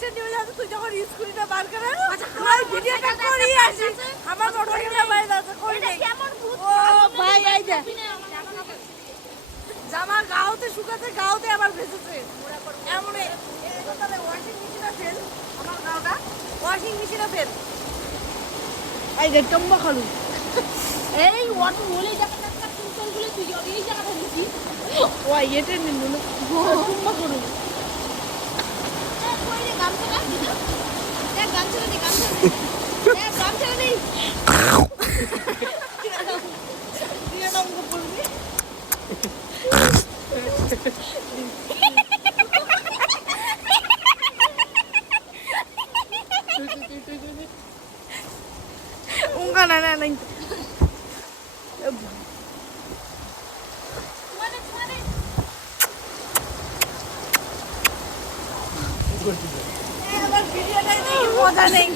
action নিয়ে যাচ্ছে তুই যখন স্কুলটা বার করে ভাই ভিডিওটা করি আসি আমার মোটরসাইকেলটা বাইরে আছে কই নেই কেমন ভূত ও ভাই এই যে জামা গাওতে শুকাতে গাওতে আবার ভেজেছে এমন এই কথাতে ওয়াশিং মেশিনে ফেল আমার গাওটা ওয়াশিং মেশিনে ফেল এই যে টম্বা খালু এই ওয়াটু বলেই জায়গাটা ফুলকল গুলো তুই এই জায়গাটা নিছি ও এটা নিন না টম্বা করু কই রে গামছাটা দিদা দেখ গামছাটা দি গামছাটা দেখ গামছাটা দি দিয়ে নাম কো বলবি Unga na na nang মজা নেই